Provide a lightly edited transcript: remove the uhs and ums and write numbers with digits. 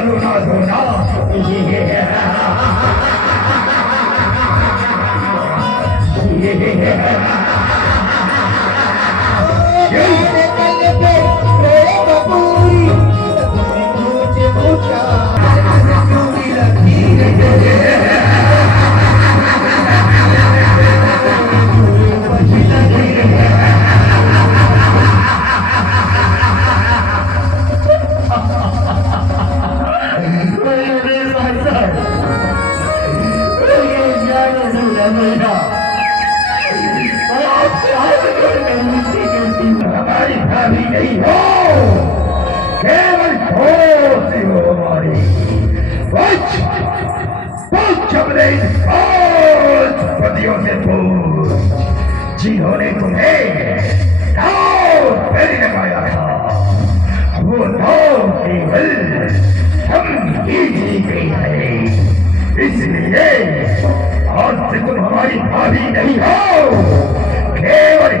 रोना धोना हमारी भाभी नहीं हो, केवल दोस्त ही हो हमारी। पूछ अपने इन पांच पतियों से पूछ जिन्होंने तुम्हें फेरी लगाया था। वो केवल हम ही जी गई है, इसलिए आज से तुम हमारी भाभी नहीं हो, केवल